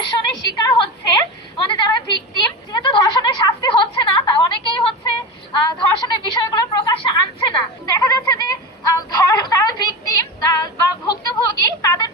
ধর্ষণের শিকার হচ্ছে, মানে যারা ভিকটিম, যেহেতু ধর্ষণের শাস্তি হচ্ছে না, তা অনেকেই হচ্ছে ধর্ষণের বিষয়গুলো প্রকাশ্যে আনছে না। দেখা যাচ্ছে যে তারা ভিকটিম বা ভুক্তভোগী, তাদের